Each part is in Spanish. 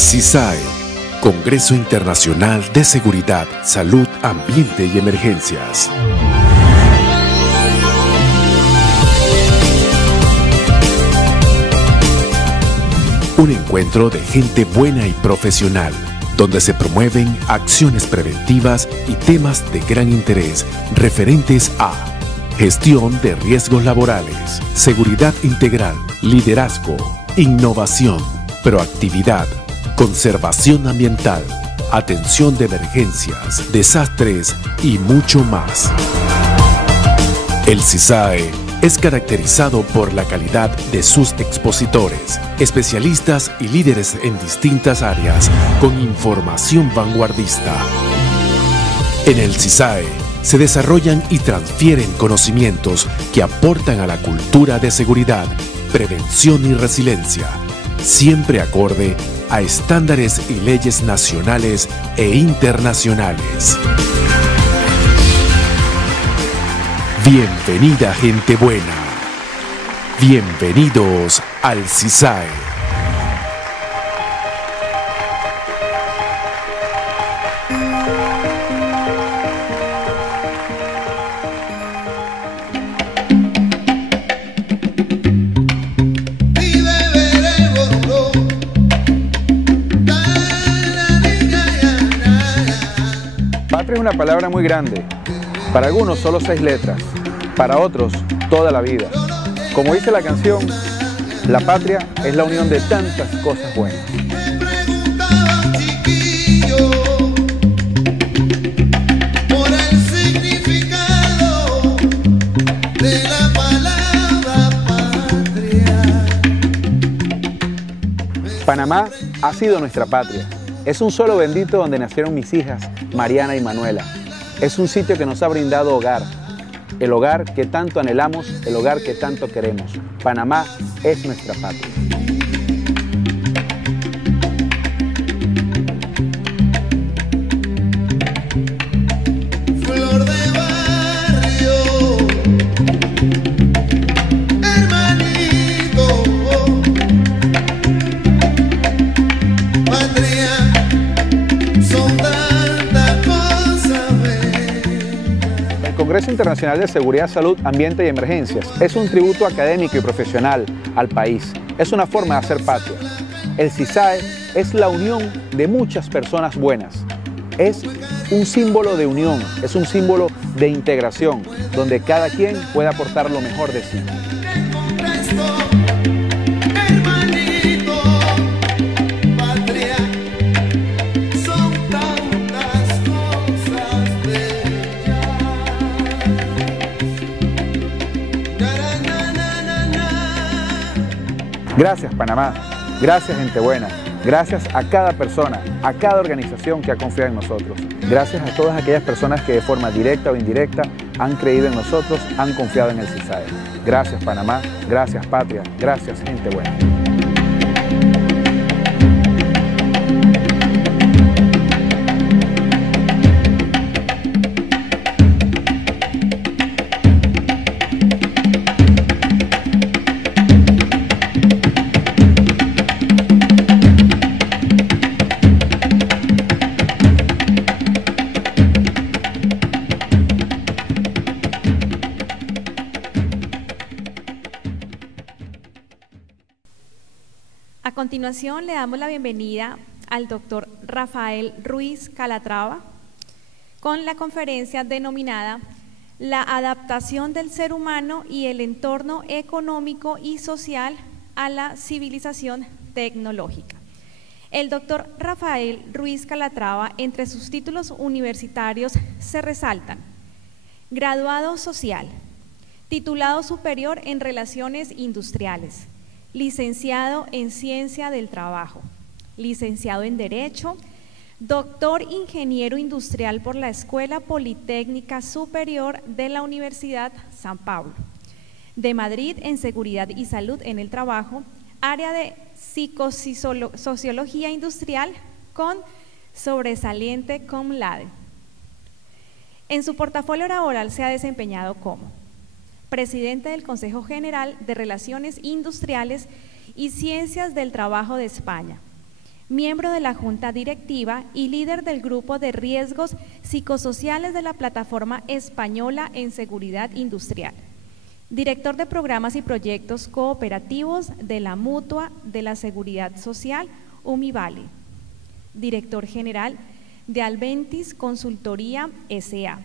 CISAE, Congreso Internacional de Seguridad, Salud, Ambiente y Emergencias. Un encuentro de gente buena y profesional, donde se promueven acciones preventivas y temas de gran interés referentes a gestión de riesgos laborales, seguridad integral, liderazgo, innovación, proactividad, conservación ambiental, atención de emergencias, desastres y mucho más. El CISAE es caracterizado por la calidad de sus expositores, especialistas y líderes en distintas áreas con información vanguardista. En el CISAE se desarrollan y transfieren conocimientos que aportan a la cultura de seguridad, prevención y resiliencia, siempre acorde a estándares y leyes nacionales e internacionales. Bienvenida gente buena. Bienvenidos al CISAE. Patria es una palabra muy grande. Para algunos solo 6 letras, para otros toda la vida. Como dice la canción, la patria es la unión de tantas cosas buenas. Panamá ha sido nuestra patria. Es un suelo bendito donde nacieron mis hijas, Mariana y Manuela. Es un sitio que nos ha brindado hogar, el hogar que tanto anhelamos, el hogar que tanto queremos. Panamá es nuestra patria. Flor de barrio, hermanito, patria, son tantas cosas. El Congreso Internacional de Seguridad, Salud, Ambiente y Emergencias es un tributo académico y profesional al país. Es una forma de hacer patria. El CISAE es la unión de muchas personas buenas. Es un símbolo de unión, es un símbolo de integración, donde cada quien puede aportar lo mejor de sí. Hermanito, patria, son tantas cosas bellas. Gracias Panamá, gracias gente buena, gracias a cada persona, a cada organización que ha confiado en nosotros. Gracias a todas aquellas personas que de forma directa o indirecta han creído en nosotros, han confiado en el CISAE. Gracias Panamá, gracias patria, gracias gente buena. A continuación le damos la bienvenida al doctor Rafael Ruiz Calatrava con la conferencia denominada La adaptación del ser humano y el entorno económico y social a la civilización tecnológica. El doctor Rafael Ruiz Calatrava, entre sus títulos universitarios se resaltan: graduado social, titulado superior en Relaciones Industriales, licenciado en Ciencia del Trabajo, licenciado en Derecho, doctor ingeniero industrial por la Escuela Politécnica Superior de la Universidad San Pablo, de Madrid en Seguridad y Salud en el Trabajo, área de Psicosociología Industrial con sobresaliente cum laude. En su portafolio laboral se ha desempeñado como presidente del Consejo General de Relaciones Industriales y Ciencias del Trabajo de España, miembro de la Junta Directiva y líder del Grupo de Riesgos Psicosociales de la Plataforma Española en Seguridad Industrial. Director de Programas y Proyectos Cooperativos de la Mutua de la Seguridad Social, Umivale. Director General de Alventis Consultoría S.A.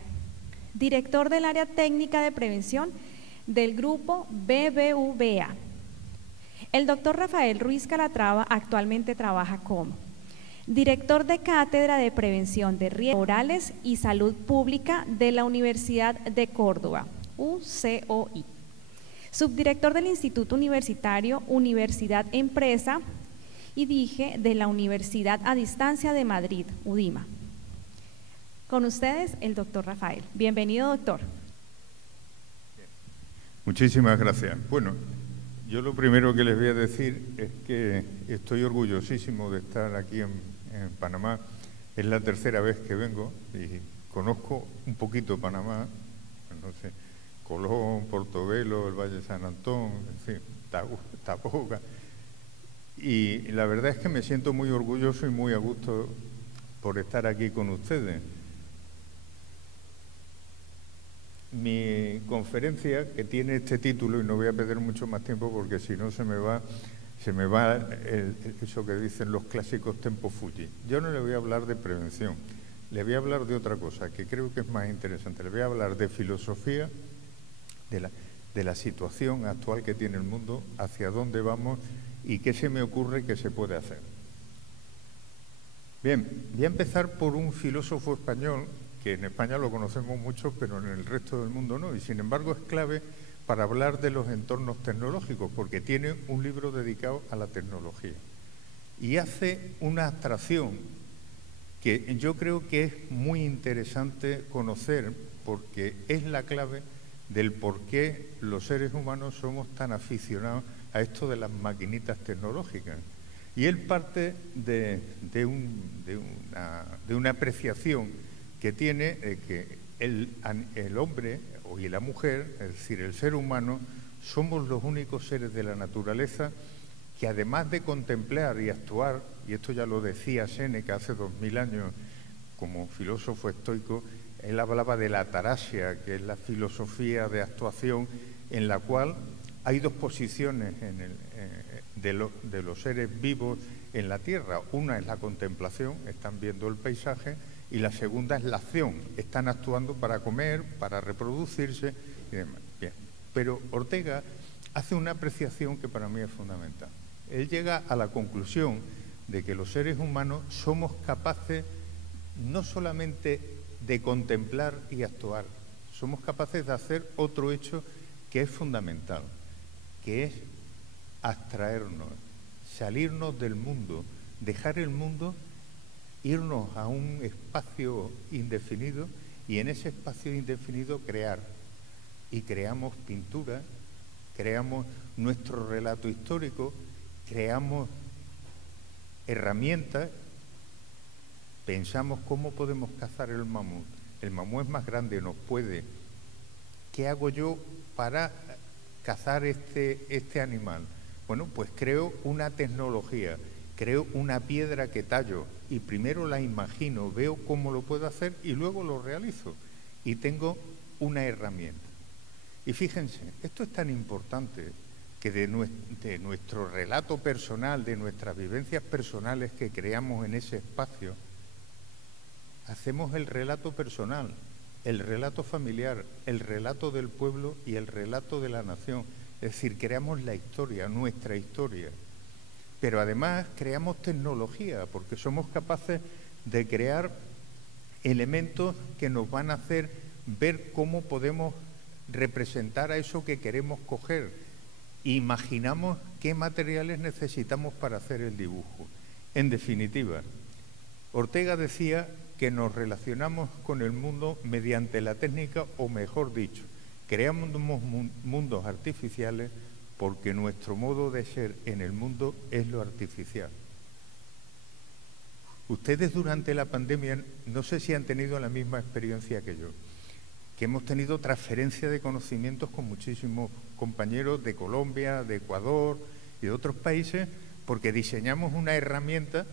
Director del Área Técnica de Prevención del Grupo BBVA. El doctor Rafael Ruiz Calatrava actualmente trabaja como Director de Cátedra de Prevención de Riesgos Laborales y Salud Pública de la Universidad de Córdoba, UCOI. Subdirector del Instituto Universitario Universidad Empresa y DIGE de la Universidad a Distancia de Madrid, UDIMA. Con ustedes, el doctor Rafael. Bienvenido, doctor. Muchísimas gracias. Bueno, yo lo primero que les voy a decir es que estoy orgullosísimo de estar aquí en Panamá. Es la tercera vez que vengo y conozco un poquito Panamá, no sé, Colón, Portobelo, el Valle de San Antón, en fin, Taboga. Y la verdad es que me siento muy orgulloso y muy a gusto por estar aquí con ustedes. Mi conferencia, que tiene este título, y no voy a perder mucho más tiempo porque si no se me va eso que dicen los clásicos tempo Fuji. Yo no le voy a hablar de prevención, le voy a hablar de otra cosa que creo que es más interesante. Le voy a hablar de filosofía, de la situación actual que tiene el mundo, hacia dónde vamos y qué se me ocurre que se puede hacer. Bien, voy a empezar por un filósofo español que en España lo conocemos mucho, pero en el resto del mundo no, y sin embargo es clave para hablar de los entornos tecnológicos, porque tiene un libro dedicado a la tecnología. Y hace una abstracción que yo creo que es muy interesante conocer, porque es la clave del por qué los seres humanos somos tan aficionados a esto de las maquinitas tecnológicas. Y él parte de una apreciación que tiene que el hombre y la mujer, es decir, el ser humano, somos los únicos seres de la naturaleza que además de contemplar y actuar, y esto ya lo decía Séneca hace 2000 años como filósofo estoico, él hablaba de la ataraxia, que es la filosofía de actuación en la cual hay dos posiciones de los seres vivos en la Tierra. Una es la contemplación, están viendo el paisaje, y la segunda es la acción, están actuando para comer, para reproducirse y demás. Bien. Pero Ortega hace una apreciación que para mí es fundamental. Él llega a la conclusión de que los seres humanos somos capaces no solamente de contemplar y actuar, somos capaces de hacer otro hecho que es fundamental, que es abstraernos, salirnos del mundo, dejar el mundo, irnos a un espacio indefinido y en ese espacio indefinido crear. Y creamos pintura, creamos nuestro relato histórico, creamos herramientas, pensamos cómo podemos cazar el mamut. El mamut es más grande, nos puede. ¿Qué hago yo para cazar este animal? Bueno, pues creo una tecnología, creo una piedra que tallo y primero la imagino, veo cómo lo puedo hacer y luego lo realizo y tengo una herramienta. Y fíjense, esto es tan importante que de nuestro relato personal, de nuestras vivencias personales que creamos en ese espacio, hacemos el relato personal, el relato familiar, el relato del pueblo y el relato de la nación. Es decir, creamos la historia, nuestra historia. Pero además creamos tecnología, porque somos capaces de crear elementos que nos van a hacer ver cómo podemos representar a eso que queremos coger. Imaginamos qué materiales necesitamos para hacer el dibujo. En definitiva, Ortega decía que nos relacionamos con el mundo mediante la técnica, o mejor dicho, creamos mundos artificiales porque nuestro modo de ser en el mundo es lo artificial. Ustedes durante la pandemia, no sé si han tenido la misma experiencia que yo, que hemos tenido transferencia de conocimientos con muchísimos compañeros de Colombia, de Ecuador y de otros países, porque diseñamos una herramienta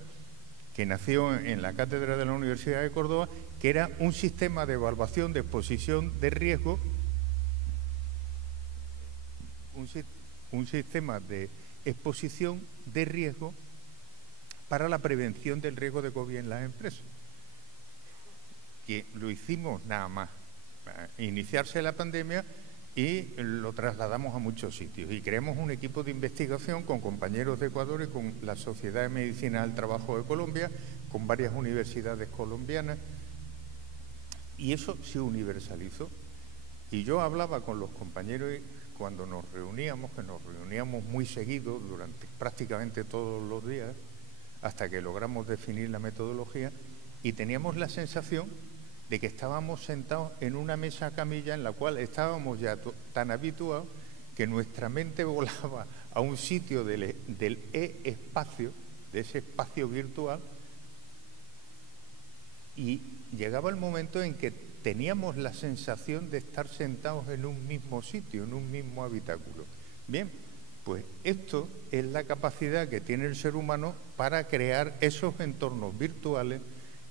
que nació en la cátedra de la Universidad de Córdoba, que era un sistema de evaluación de exposición de riesgo, un sistema de exposición de riesgo para la prevención del riesgo de COVID en las empresas. Que lo hicimos nada más iniciarse la pandemia y lo trasladamos a muchos sitios. Y creamos un equipo de investigación con compañeros de Ecuador y con la Sociedad de Medicina del Trabajo de Colombia, con varias universidades colombianas, y eso se universalizó. Y yo hablaba con los compañeros cuando nos reuníamos, que nos reuníamos muy seguido durante prácticamente todos los días, hasta que logramos definir la metodología, y teníamos la sensación de que estábamos sentados en una mesa camilla en la cual estábamos ya tan habituados que nuestra mente volaba a un sitio del e-espacio, de ese espacio virtual, y llegaba el momento en que teníamos la sensación de estar sentados en un mismo sitio, en un mismo habitáculo. Bien, pues esto es la capacidad que tiene el ser humano para crear esos entornos virtuales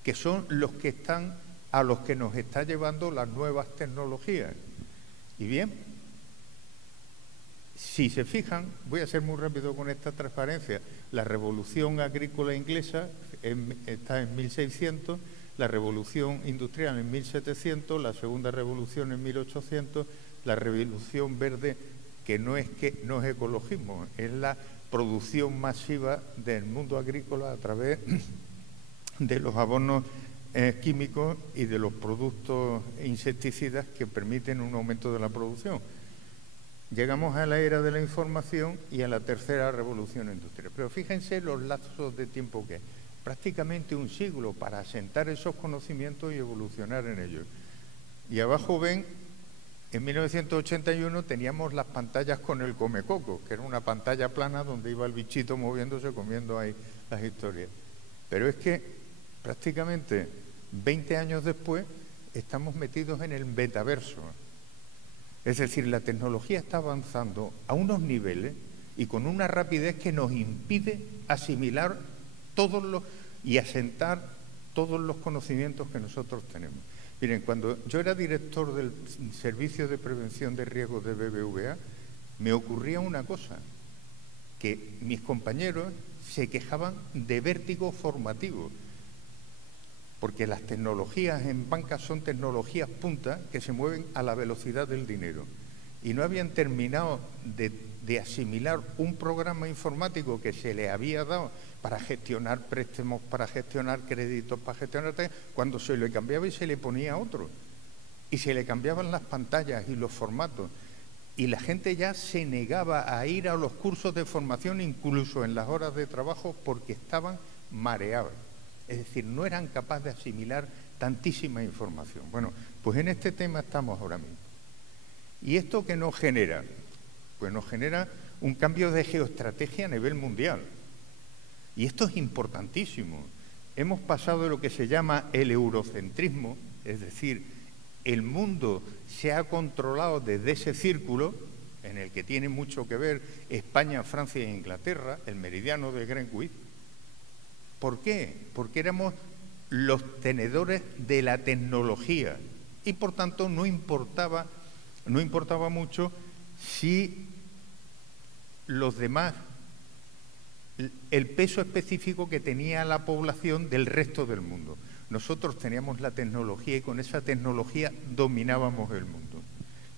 que son los que están a los que nos está llevando las nuevas tecnologías. Y bien, si se fijan, voy a ser muy rápido con esta transparencia, la revolución agrícola inglesa está en 1600, la revolución industrial en 1700, la segunda revolución en 1800, la revolución verde, que no es ecologismo, es la producción masiva del mundo agrícola a través de los abonos químicos y de los productos insecticidas que permiten un aumento de la producción. Llegamos a la era de la información y a la tercera revolución industrial. Pero fíjense los lapsos de tiempo que hay. Prácticamente un siglo para asentar esos conocimientos y evolucionar en ellos. Y abajo ven, en 1981 teníamos las pantallas con el comecoco, que era una pantalla plana donde iba el bichito moviéndose, comiendo ahí las historias. Pero es que prácticamente 20 años después estamos metidos en el metaverso. Es decir, la tecnología está avanzando a unos niveles y con una rapidez que nos impide asimilar y asentar todos los conocimientos que nosotros tenemos. Miren, cuando yo era director del Servicio de Prevención de Riesgos de BBVA, me ocurría una cosa, que mis compañeros se quejaban de vértigo formativo, porque las tecnologías en banca son tecnologías punta que se mueven a la velocidad del dinero. Y no habían terminado de asimilar un programa informático que se le había dado para gestionar préstamos, para gestionar créditos, para gestionar... cuando se le cambiaba y se le ponía otro. Y se le cambiaban las pantallas y los formatos. Y la gente ya se negaba a ir a los cursos de formación, incluso en las horas de trabajo, porque estaban mareados. Es decir, no eran capaces de asimilar tantísima información. Bueno, pues en este tema estamos ahora mismo. ¿Y esto qué nos genera? Pues nos genera un cambio de geoestrategia a nivel mundial. Y esto es importantísimo. Hemos pasado de lo que se llama el eurocentrismo, es decir, el mundo se ha controlado desde ese círculo, en el que tiene mucho que ver España, Francia e Inglaterra, el meridiano de Greenwich. ¿Por qué? Porque éramos los tenedores de la tecnología y por tanto no importaba mucho si los demás, el peso específico que tenía la población del resto del mundo. Nosotros teníamos la tecnología y con esa tecnología dominábamos el mundo.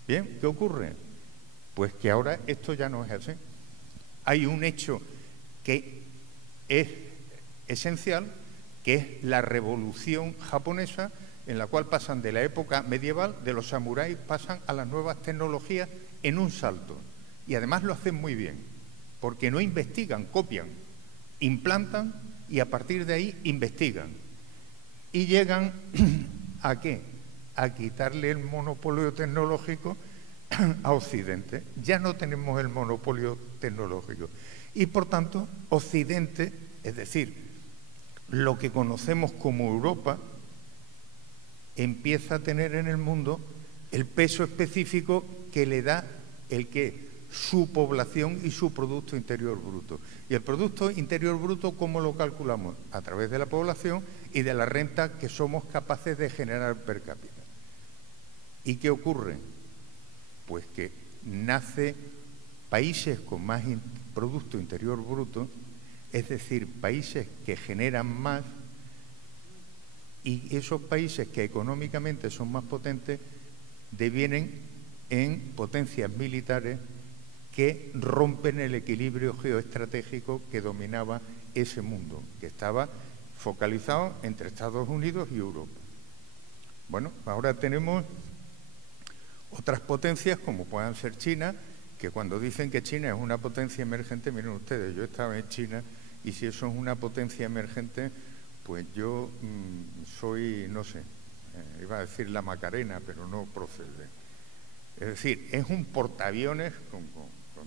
Bien, ¿qué ocurre? Pues que ahora esto ya no es así. Hay un hecho que es esencial, que es la revolución japonesa, en la cual pasan de la época medieval, de los samuráis, pasan a las nuevas tecnologías en un salto. Y además lo hacen muy bien, porque no investigan, copian, implantan y a partir de ahí investigan. Y llegan ¿a qué? A quitarle el monopolio tecnológico a Occidente. Ya no tenemos el monopolio tecnológico. Y por tanto, Occidente, es decir, lo que conocemos como Europa, empieza a tener en el mundo el peso específico que le da el que su población y su Producto Interior Bruto. Y el Producto Interior Bruto, ¿cómo lo calculamos? A través de la población y de la renta que somos capaces de generar per cápita. ¿Y qué ocurre? Pues que nace países con más Producto Interior Bruto, es decir, países que generan más, y esos países que económicamente son más potentes devienen en potencias militares que rompen el equilibrio geoestratégico que dominaba ese mundo, que estaba focalizado entre Estados Unidos y Europa. Bueno, ahora tenemos otras potencias, como puedan ser China, que cuando dicen que China es una potencia emergente, miren ustedes, yo estaba en China y si eso es una potencia emergente, pues yo soy, no sé, iba a decir la Macarena, pero no procede. Es decir, es un portaaviones con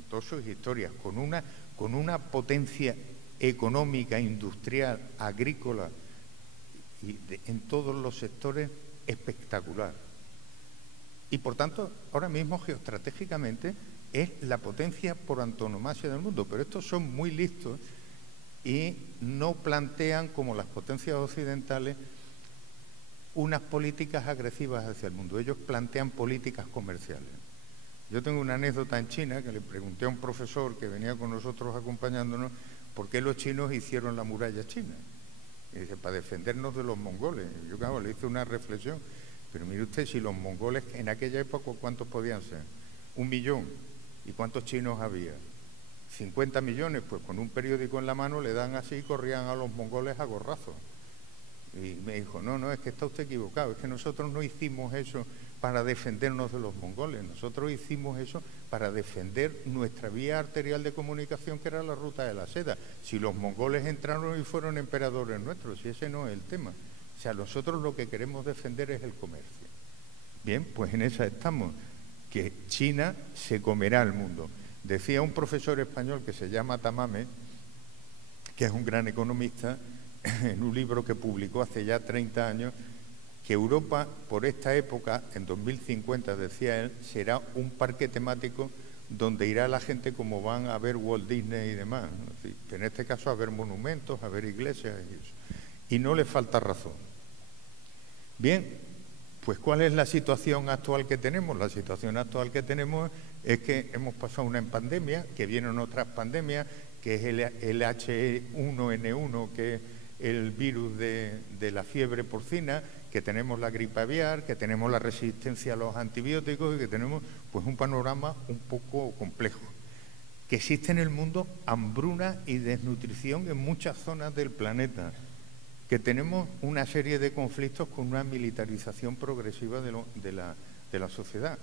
todas sus historias, con una potencia económica, industrial, agrícola y en todos los sectores espectacular. Y por tanto, ahora mismo geoestratégicamente es la potencia por antonomasia del mundo, pero estos son muy listos y no plantean, como las potencias occidentales, unas políticas agresivas hacia el mundo. Ellos plantean políticas comerciales. Yo tengo una anécdota en China que le pregunté a un profesor que venía con nosotros acompañándonos por qué los chinos hicieron la muralla china. Y dice, para defendernos de los mongoles. Y yo, claro, le hice una reflexión. Pero mire usted, si los mongoles en aquella época, ¿cuántos podían ser? 1 millón. ¿Y cuántos chinos había? 50 millones, pues con un periódico en la mano le dan así y corrían a los mongoles a gorrazos. Y me dijo, no, es que está usted equivocado, es que nosotros no hicimos eso para defendernos de los mongoles, nosotros hicimos eso para defender nuestra vía arterial de comunicación, que era la ruta de la seda. Si los mongoles entraron y fueron emperadores nuestros, si ese no es el tema. O sea, nosotros lo que queremos defender es el comercio. Bien, pues en esa estamos, que China se comerá al mundo. Decía un profesor español que se llama Tamame, que es un gran economista, en un libro que publicó hace ya 30 años, que Europa, por esta época, en 2050, decía él, será un parque temático donde irá la gente como van a ver Walt Disney y demás, ¿no? Es decir, en este caso a ver monumentos, a ver iglesias y eso. Y no le falta razón. Bien, pues ¿cuál es la situación actual que tenemos? La situación actual que tenemos es que hemos pasado una pandemia, que vienen otras pandemias, que es el H1N1, que es el virus de la fiebre porcina, que tenemos la gripe aviar, que tenemos la resistencia a los antibióticos y que tenemos pues un panorama un poco complejo. Que existe en el mundo hambruna y desnutrición en muchas zonas del planeta. Que tenemos una serie de conflictos con una militarización progresiva de la sociedad.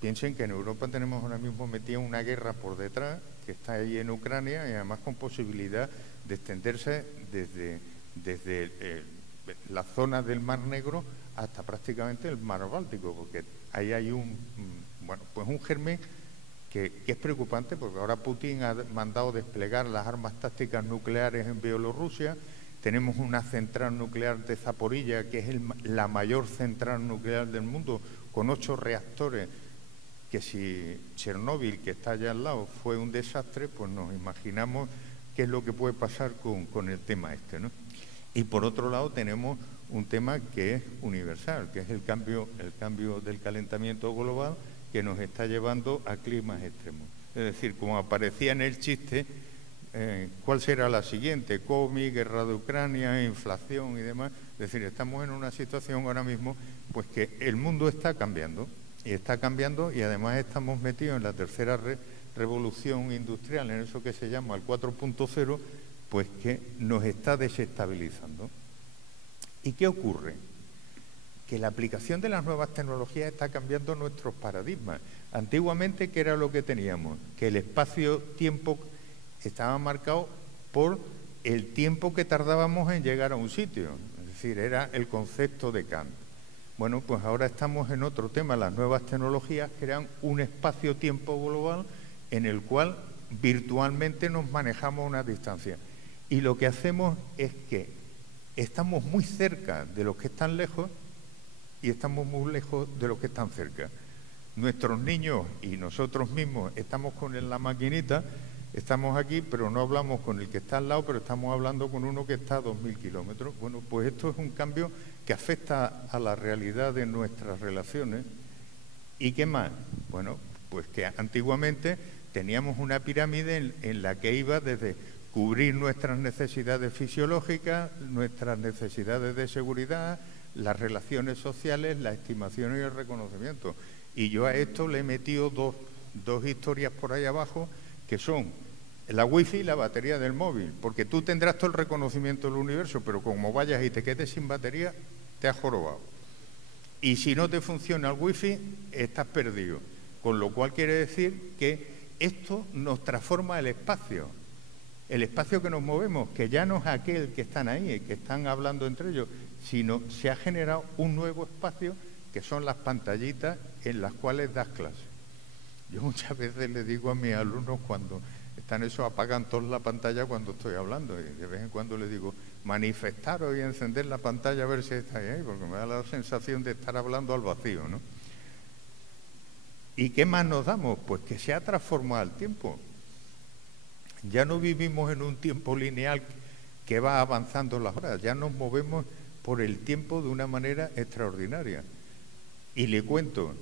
Piensen que en Europa tenemos ahora mismo metida una guerra por detrás, que está ahí en Ucrania, y además con posibilidad de extenderse desde la zona del Mar Negro hasta prácticamente el Mar Báltico, porque ahí hay un germen que es preocupante, porque ahora Putin ha mandado desplegar las armas tácticas nucleares en Bielorrusia. Tenemos una central nuclear de Zaporilla, que es la mayor central nuclear del mundo, con 8 reactores, que si Chernóbil, que está allá al lado, fue un desastre, pues nos imaginamos qué es lo que puede pasar con el tema este, ¿no? Y por otro lado tenemos un tema que es universal, que es el cambio del calentamiento global, que nos está llevando a climas extremos. Es decir, como aparecía en el chiste, ¿cuál será la siguiente? COVID, guerra de Ucrania, inflación y demás. Es decir, estamos en una situación ahora mismo pues que el mundo está cambiando y además estamos metidos en la tercera revolución industrial, en eso que se llama el 4.0, pues que nos está desestabilizando. ¿Y qué ocurre? Que la aplicación de las nuevas tecnologías está cambiando nuestros paradigmas. Antiguamente, ¿qué era lo que teníamos? Que el espacio-tiempo estaba marcado por el tiempo que tardábamos en llegar a un sitio, es decir, era el concepto de Kant. Bueno, pues ahora estamos en otro tema. Las nuevas tecnologías crean un espacio-tiempo global en el cual virtualmente nos manejamos a una distancia. Y lo que hacemos es que estamos muy cerca de los que están lejos y estamos muy lejos de los que están cerca. nuestros niños y nosotros mismos estamos con la maquinita, estamos aquí, pero no hablamos con el que está al lado, pero estamos hablando con uno que está a 2000 kilómetros. Bueno, pues esto es un cambio que afecta a la realidad de nuestras relaciones. ¿Y qué más? Bueno, pues que antiguamente teníamos una pirámide en la que iba desde cubrir nuestras necesidades fisiológicas, nuestras necesidades de seguridad, las relaciones sociales, la estimación y el reconocimiento. Y yo a esto le he metido dos historias por ahí abajo, que son la wifi y la batería del móvil, porque tú tendrás todo el reconocimiento del universo, pero como vayas y te quedes sin batería, te has jorobado. Y si no te funciona el wifi, estás perdido. Con lo cual quiere decir que esto nos transforma el espacio que nos movemos, que ya no es aquel que están ahí, que están hablando entre ellos, sino se ha generado un nuevo espacio que son las pantallitas en las cuales das clases. Yo muchas veces le digo a mis alumnos cuando están eso, apagan todos la pantalla cuando estoy hablando, y de vez en cuando les digo, manifestaros y encender la pantalla a ver si estáis ahí, porque me da la sensación de estar hablando al vacío, ¿no? ¿Y qué más nos damos? Pues que se ha transformado el tiempo. Ya no vivimos en un tiempo lineal que va avanzando las horas, ya nos movemos por el tiempo de una manera extraordinaria. Y le cuento,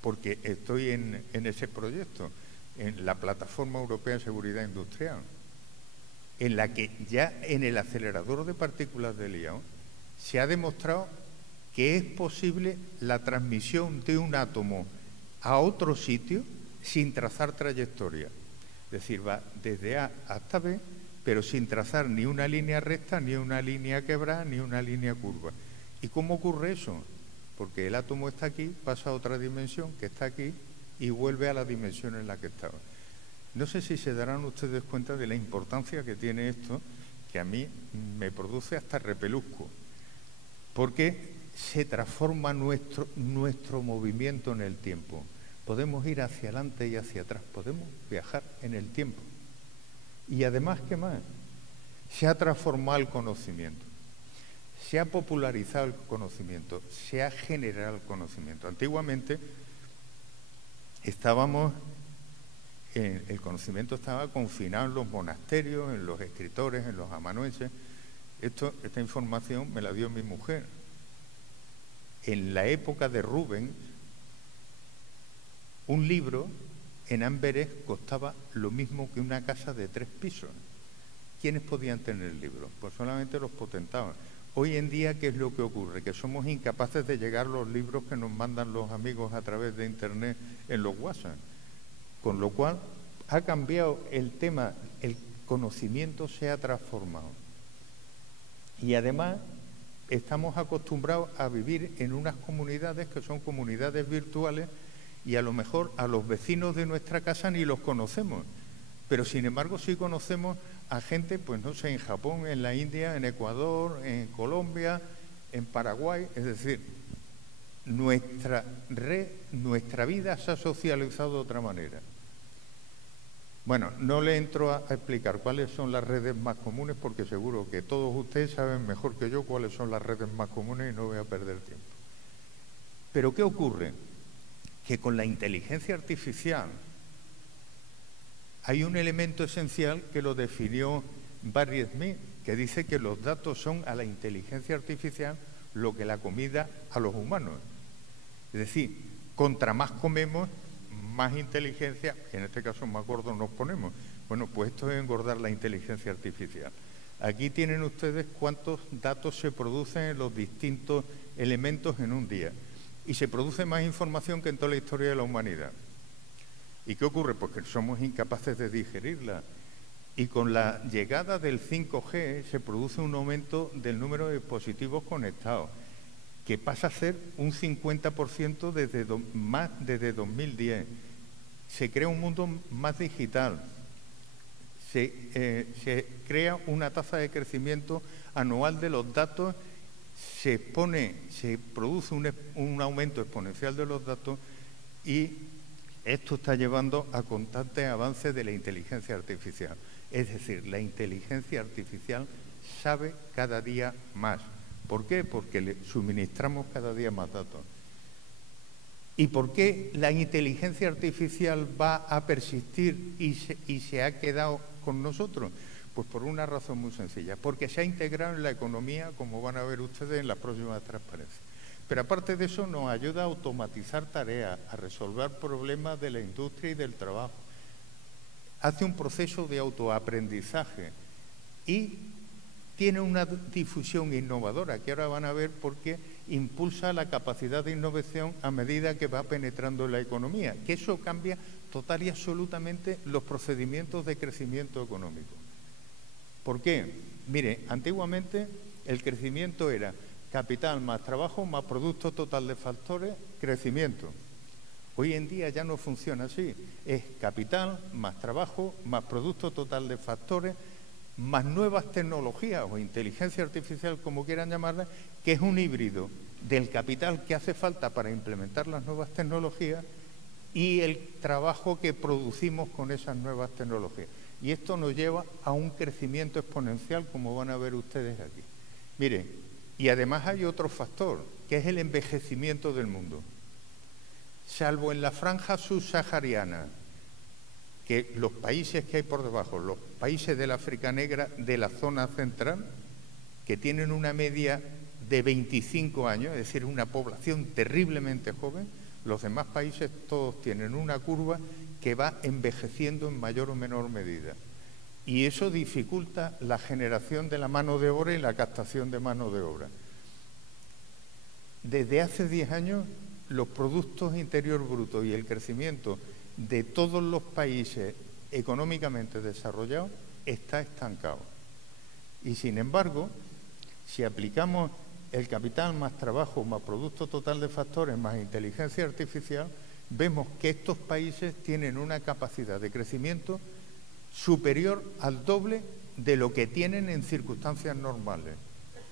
porque estoy en ese proyecto, en la Plataforma Europea de Seguridad Industrial, en la que ya en el acelerador de partículas de Lyon se ha demostrado que es posible la transmisión de un átomo a otro sitio sin trazar trayectoria. Es decir, va desde A hasta B, pero sin trazar ni una línea recta, ni una línea quebrada, ni una línea curva. ¿Y cómo ocurre eso? Porque el átomo está aquí, pasa a otra dimensión que está aquí y vuelve a la dimensión en la que estaba. No sé si se darán ustedes cuenta de la importancia que tiene esto, que a mí me produce hasta repeluzco, porque se transforma nuestro movimiento en el tiempo. Podemos ir hacia adelante y hacia atrás, podemos viajar en el tiempo. Y además, ¿qué más? Se ha transformado el conocimiento, se ha popularizado el conocimiento, se ha generado el conocimiento. Antiguamente el conocimiento estaba confinado en los monasterios, en los escritores, en los amanuenses. Esta información me la dio mi mujer. En la época de Rubens, un libro en Amberes costaba lo mismo que una casa de 3 pisos. ¿Quiénes podían tener el libro? Pues solamente los potentados. Hoy en día, ¿qué es lo que ocurre? Que somos incapaces de llegar a los libros que nos mandan los amigos a través de Internet en los WhatsApp. Con lo cual, ha cambiado el tema, el conocimiento se ha transformado. Y además, estamos acostumbrados a vivir en unas comunidades que son comunidades virtuales y a lo mejor a los vecinos de nuestra casa ni los conocemos. Pero sin embargo sí conocemos a gente, pues no sé, en Japón, en la India, en Ecuador, en Colombia, en Paraguay. Es decir, nuestra vida se ha socializado de otra manera. Bueno, no le entro a explicar cuáles son las redes más comunes, porque seguro que todos ustedes saben mejor que yo cuáles son las redes más comunes y no voy a perder tiempo. Pero ¿qué ocurre? Que con la inteligencia artificial hay un elemento esencial que lo definió Barry Smith, que dice que los datos son a la inteligencia artificial lo que la comida a los humanos. Es decir, contra más comemos, más inteligencia, en este caso más gordos nos ponemos. Bueno, pues esto es engordar la inteligencia artificial. Aquí tienen ustedes cuántos datos se producen en los distintos elementos en un día. Y se produce más información que en toda la historia de la humanidad. ¿Y qué ocurre? Pues que somos incapaces de digerirla. Y con la llegada del 5G se produce un aumento del número de dispositivos conectados, que pasa a ser un 50% desde 2010. Se crea un mundo más digital. Se crea una tasa de crecimiento anual de los datos. Se produce un aumento exponencial de los datos y esto está llevando a constantes avances de la inteligencia artificial. Es decir, la inteligencia artificial sabe cada día más. ¿Por qué? Porque le suministramos cada día más datos. ¿Y por qué la inteligencia artificial va a persistir y se ha quedado con nosotros? Pues por una razón muy sencilla, porque se ha integrado en la economía, como van a ver ustedes en las próximas transparencias. Pero aparte de eso nos ayuda a automatizar tareas, a resolver problemas de la industria y del trabajo. Hace un proceso de autoaprendizaje y tiene una difusión innovadora, que ahora van a ver porque impulsa la capacidad de innovación a medida que va penetrando en la economía, que eso cambia total y absolutamente los procedimientos de crecimiento económico. ¿Por qué? Mire, antiguamente el crecimiento era capital más trabajo más producto total de factores, crecimiento. Hoy en día ya no funciona así. Es capital más trabajo más producto total de factores más nuevas tecnologías o inteligencia artificial, como quieran llamarla, que es un híbrido del capital que hace falta para implementar las nuevas tecnologías y el trabajo que producimos con esas nuevas tecnologías. Y esto nos lleva a un crecimiento exponencial, como van a ver ustedes aquí. Miren, y además hay otro factor, que es el envejecimiento del mundo. Salvo en la franja subsahariana, que los países que hay por debajo, los países del África Negra, de la zona central, que tienen una media de 25 años, es decir, una población terriblemente joven, los demás países todos tienen una curva que va envejeciendo en mayor o menor medida. Y eso dificulta la generación de la mano de obra y la captación de mano de obra. Desde hace 10 años, los productos interior brutos y el crecimiento de todos los países económicamente desarrollados está estancado. Y sin embargo, si aplicamos el capital más trabajo más producto total de factores más inteligencia artificial, vemos que estos países tienen una capacidad de crecimiento superior al doble de lo que tienen en circunstancias normales.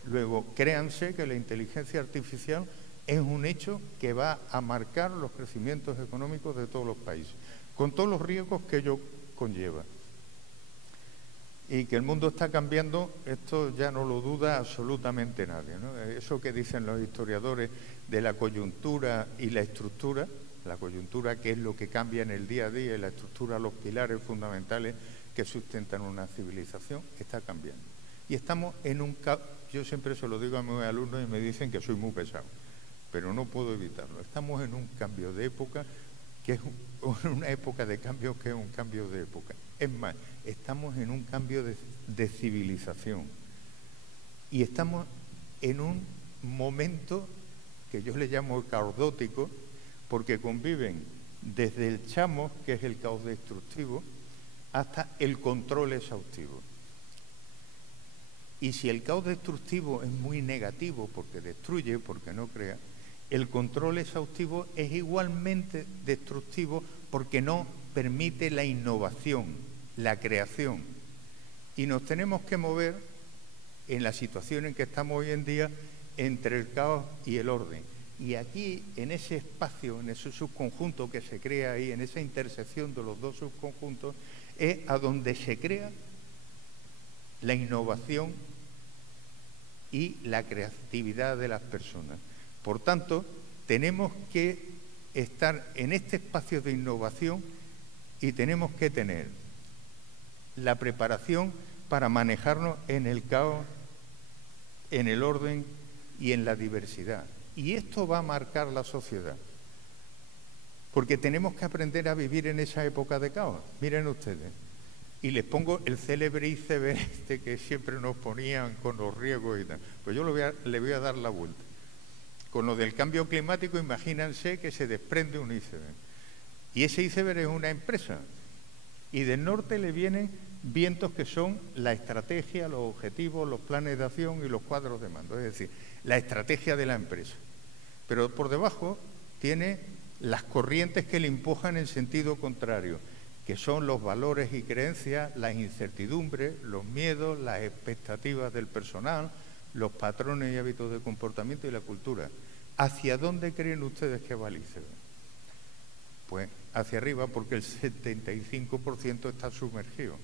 Luego, créanse que la inteligencia artificial es un hecho que va a marcar los crecimientos económicos de todos los países, con todos los riesgos que ello conlleva. Y que el mundo está cambiando, esto ya no lo duda absolutamente nadie, ¿no? Eso que dicen los historiadores de la coyuntura y la estructura que es lo que cambia en el día a día, y la estructura, los pilares fundamentales que sustentan una civilización, está cambiando. Y estamos en un... Yo siempre se lo digo a mis alumnos y me dicen que soy muy pesado, pero no puedo evitarlo. Estamos en un cambio de época, que es una época de cambio que es un cambio de época. Es más, estamos en un cambio de civilización. Y estamos en un momento que yo le llamo caudótico, porque conviven desde el chamo, que es el caos destructivo, hasta el control exhaustivo. Y si el caos destructivo es muy negativo porque destruye, porque no crea, el control exhaustivo es igualmente destructivo porque no permite la innovación, la creación. Y nos tenemos que mover en la situación en que estamos hoy en día entre el caos y el orden. Y aquí, en ese espacio, en ese subconjunto que se crea ahí, en esa intersección de los dos subconjuntos, es a donde se crea la innovación y la creatividad de las personas. Por tanto, tenemos que estar en este espacio de innovación y tenemos que tener la preparación para manejarnos en el caos, en el orden y en la diversidad. Y esto va a marcar la sociedad, porque tenemos que aprender a vivir en esa época de caos. Miren ustedes, y les pongo el célebre iceberg que siempre nos ponían con los riesgos y tal. Pues yo le voy a dar la vuelta. Con lo del cambio climático, imagínense que se desprende un iceberg. Y ese iceberg es una empresa. Y del norte le vienen vientos que son la estrategia, los objetivos, los planes de acción y los cuadros de mando. Es decir, la estrategia de la empresa. Pero por debajo tiene las corrientes que le empujan en sentido contrario, que son los valores y creencias, las incertidumbres, los miedos, las expectativas del personal, los patrones y hábitos de comportamiento y la cultura. ¿Hacia dónde creen ustedes que va el iceberg? Pues hacia arriba, porque el 75% está sumergido.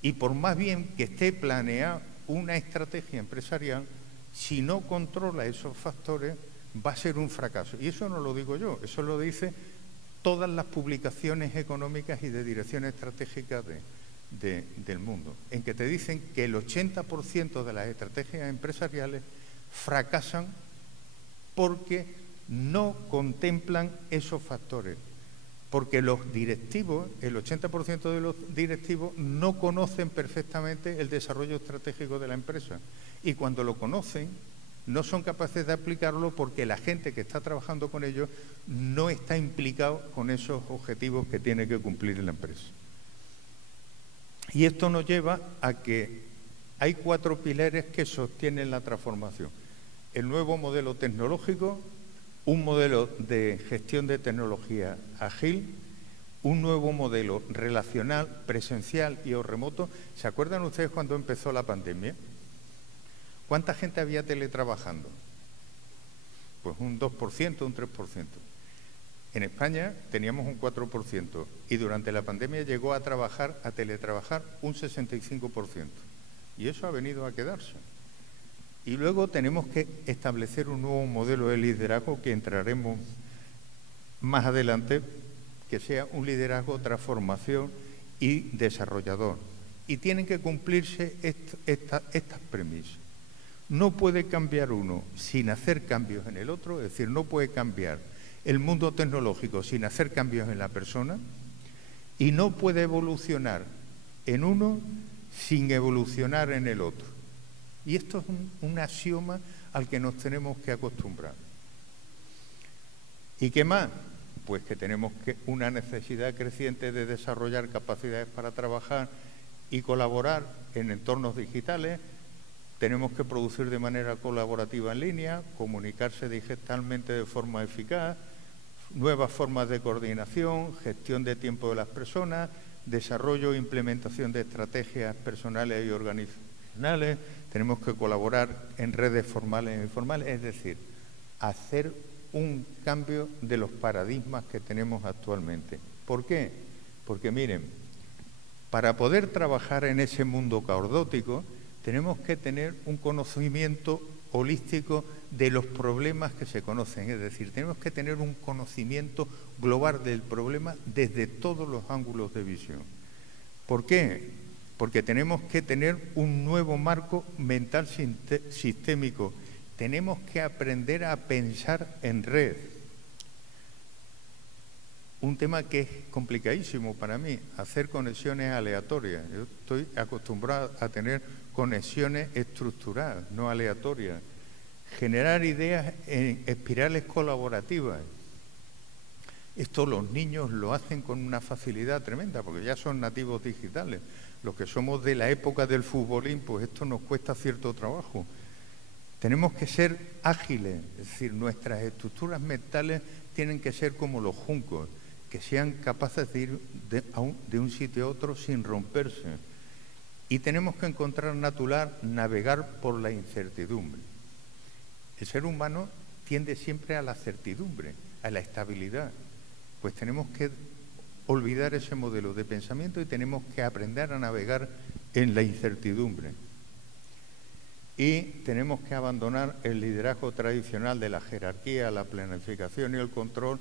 Y por más bien que esté planeada una estrategia empresarial, si no controla esos factores, va a ser un fracaso. Y eso no lo digo yo, eso lo dicen todas las publicaciones económicas y de dirección estratégica del mundo, en que te dicen que el 80% de las estrategias empresariales fracasan porque no contemplan esos factores, porque los directivos, el 80% de los directivos no conocen perfectamente el desarrollo estratégico de la empresa, y cuando lo conocen no son capaces de aplicarlo porque la gente que está trabajando con ellos no está implicado con esos objetivos que tiene que cumplir la empresa. Y esto nos lleva a que hay 4 pilares que sostienen la transformación: el nuevo modelo tecnológico, un modelo de gestión de tecnología ágil, un nuevo modelo relacional, presencial y o remoto. ¿Se acuerdan ustedes cuando empezó la pandemia? ¿Cuánta gente había teletrabajando? Pues un 2%, un 3%. En España teníamos un 4% y durante la pandemia llegó a teletrabajar un 65%. Y eso ha venido a quedarse. Y luego tenemos que establecer un nuevo modelo de liderazgo que entraremos más adelante, que sea un liderazgo transformación y desarrollador. Y tienen que cumplirse estas premisas. No puede cambiar uno sin hacer cambios en el otro, es decir, no puede cambiar el mundo tecnológico sin hacer cambios en la persona, y no puede evolucionar en uno sin evolucionar en el otro. Y esto es un axioma al que nos tenemos que acostumbrar. ¿Y qué más? Pues que tenemos una necesidad creciente de desarrollar capacidades para trabajar y colaborar en entornos digitales. Tenemos que producir de manera colaborativa en línea, comunicarse digitalmente de forma eficaz, nuevas formas de coordinación, gestión de tiempo de las personas, desarrollo e implementación de estrategias personales y organizacionales. Tenemos que colaborar en redes formales e informales, es decir, hacer un cambio de los paradigmas que tenemos actualmente. ¿Por qué? Porque miren, para poder trabajar en ese mundo caordótico, tenemos que tener un conocimiento holístico de los problemas que se conocen, es decir, tenemos que tener un conocimiento global del problema desde todos los ángulos de visión. ¿Por qué? Porque tenemos que tener un nuevo marco mental sistémico, tenemos que aprender a pensar en red. Un tema que es complicadísimo para mí, hacer conexiones aleatorias. Yo estoy acostumbrado a tener conexiones estructuradas, no aleatorias. Generar ideas en espirales colaborativas. Esto los niños lo hacen con una facilidad tremenda, porque ya son nativos digitales. Los que somos de la época del futbolín, pues esto nos cuesta cierto trabajo. Tenemos que ser ágiles, es decir, nuestras estructuras mentales tienen que ser como los juncos, que sean capaces de ir de un sitio a otro sin romperse. Y tenemos que encontrar natural navegar por la incertidumbre. El ser humano tiende siempre a la certidumbre, a la estabilidad. Pues tenemos que olvidar ese modelo de pensamiento y tenemos que aprender a navegar en la incertidumbre. Y tenemos que abandonar el liderazgo tradicional de la jerarquía, la planificación y el control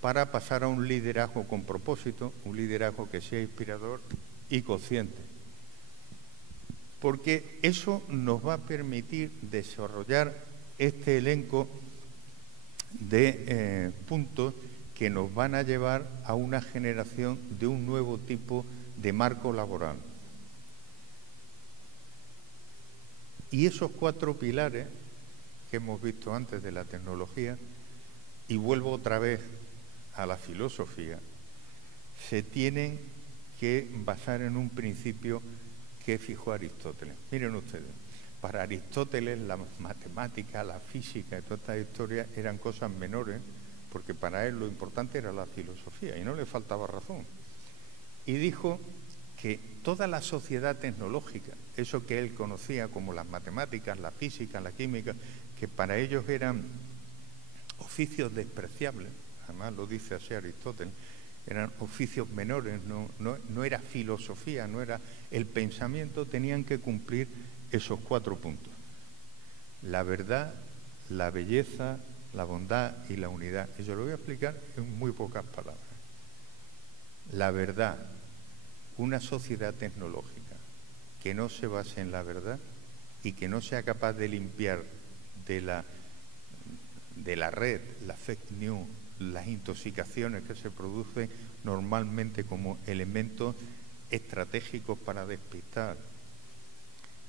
para pasar a un liderazgo con propósito, un liderazgo que sea inspirador y consciente. Porque eso nos va a permitir desarrollar este elenco de puntos que nos van a llevar a una generación de un nuevo tipo de marco laboral. Y esos 4 pilares que hemos visto antes de la tecnología, y vuelvo otra vez a la filosofía, se tienen que basar en un principio que fijó Aristóteles. Miren ustedes, para Aristóteles las matemáticas, la física y toda esta historia eran cosas menores, porque para él lo importante era la filosofía y no le faltaba razón. Y dijo que toda la sociedad tecnológica, eso que él conocía como las matemáticas, la física, la química, que para ellos eran oficios despreciables, además lo dice así Aristóteles, eran oficios menores, no era filosofía, no era el pensamiento, tenían que cumplir esos 4 puntos. La verdad, la belleza, la bondad y la unidad. Y yo lo voy a explicar en muy pocas palabras. La verdad, una sociedad tecnológica que no se base en la verdad y que no sea capaz de limpiar de la red, la fake news, las intoxicaciones que se producen normalmente como elementos estratégicos para despistar.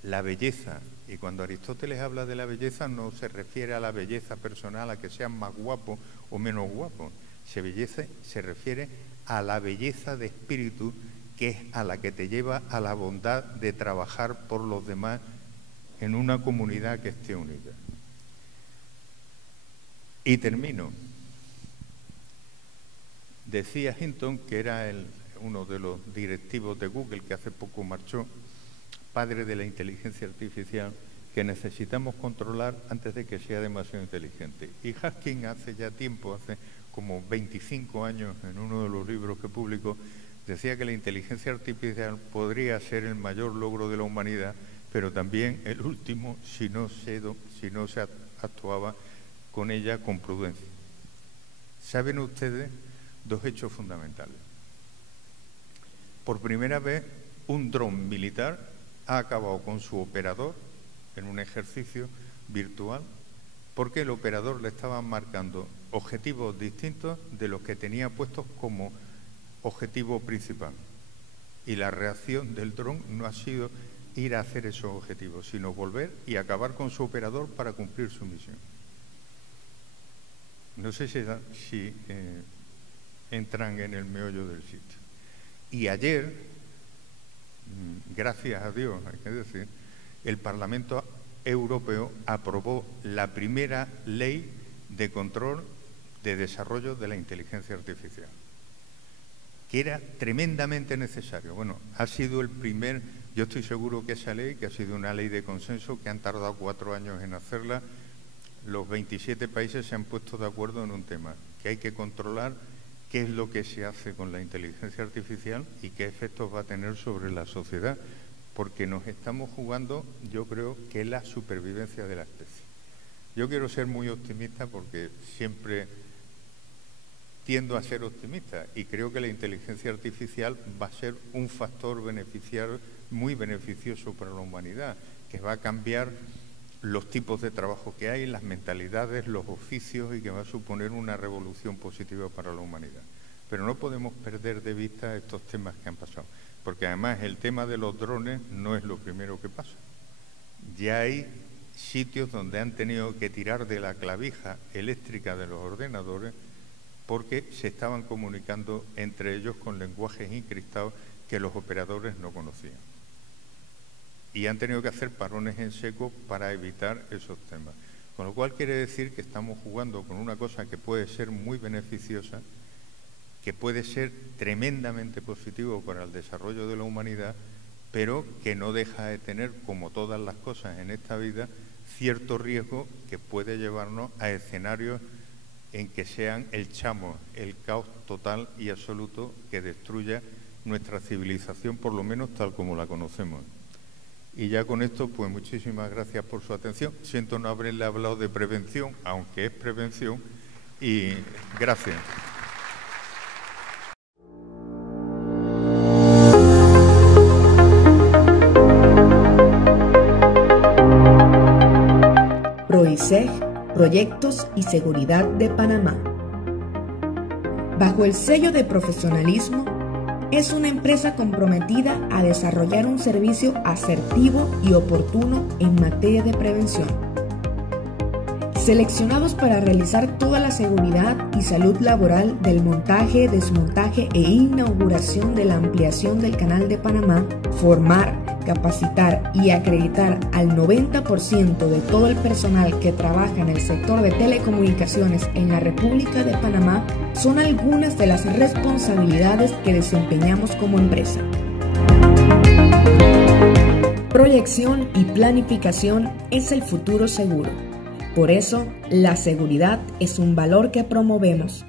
La belleza, y cuando Aristóteles habla de la belleza no se refiere a la belleza personal, a que sean más guapos o menos guapos, se refiere a la belleza de espíritu, que es a la que te lleva a la bondad de trabajar por los demás en una comunidad que esté unida. Y termino. Decía Hinton, que era uno de los directivos de Google, que hace poco marchó, padre de la inteligencia artificial, que necesitamos controlar antes de que sea demasiado inteligente. Y Hastings hace ya tiempo, hace como 25 años, en uno de los libros que publicó, decía que la inteligencia artificial podría ser el mayor logro de la humanidad, pero también el último si no se actuaba con ella con prudencia. ¿Saben ustedes dos hechos fundamentales? Por primera vez, un dron militar ha acabado con su operador en un ejercicio virtual porque el operador le estaba marcando objetivos distintos de los que tenía puestos como objetivo principal. Y la reacción del dron no ha sido ir a hacer esos objetivos, sino volver y acabar con su operador para cumplir su misión. No sé si entran en el meollo del sitio. Y ayer, gracias a Dios, hay que decir, el Parlamento Europeo aprobó la primera ley de control de desarrollo de la inteligencia artificial, que era tremendamente necesario. Bueno, ha sido el primer, yo estoy seguro que esa ley, que ha sido una ley de consenso, que han tardado 4 años en hacerla, los 27 países se han puesto de acuerdo en un tema, que hay que controlar qué es lo que se hace con la inteligencia artificial y qué efectos va a tener sobre la sociedad, porque nos estamos jugando, yo creo, que es la supervivencia de la especie. Yo quiero ser muy optimista porque siempre tiendo a ser optimista y creo que la inteligencia artificial va a ser un factor muy beneficioso para la humanidad, que va a cambiar los tipos de trabajo que hay, las mentalidades, los oficios, y que va a suponer una revolución positiva para la humanidad. Pero no podemos perder de vista estos temas que han pasado, porque además el tema de los drones no es lo primero que pasa. Ya hay sitios donde han tenido que tirar de la clavija eléctrica de los ordenadores porque se estaban comunicando entre ellos con lenguajes encriptados que los operadores no conocían. Y han tenido que hacer parones en seco para evitar esos temas. Con lo cual quiere decir que estamos jugando con una cosa que puede ser muy beneficiosa, que puede ser tremendamente positivo para el desarrollo de la humanidad, pero que no deja de tener, como todas las cosas en esta vida, cierto riesgo que puede llevarnos a escenarios en que sean el chamo, el caos total y absoluto que destruya nuestra civilización, por lo menos tal como la conocemos. Y ya con esto, pues muchísimas gracias por su atención. Siento no haberle hablado de prevención, aunque es prevención, y gracias. PROISEG, Proyectos y Seguridad de Panamá. Bajo el sello de profesionalismo, es una empresa comprometida a desarrollar un servicio asertivo y oportuno en materia de prevención. Seleccionados para realizar toda la seguridad y salud laboral del montaje, desmontaje e inauguración de la ampliación del Canal de Panamá, formar, capacitar y acreditar al 90% de todo el personal que trabaja en el sector de telecomunicaciones en la República de Panamá son algunas de las responsabilidades que desempeñamos como empresa. Proyección y planificación es el futuro seguro. Por eso, la seguridad es un valor que promovemos.